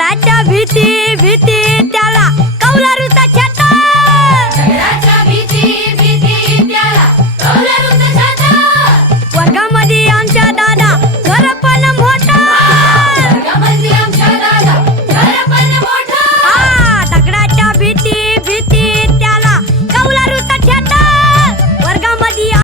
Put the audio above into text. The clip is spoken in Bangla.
লাইটটা ভিটি ভিটি টালা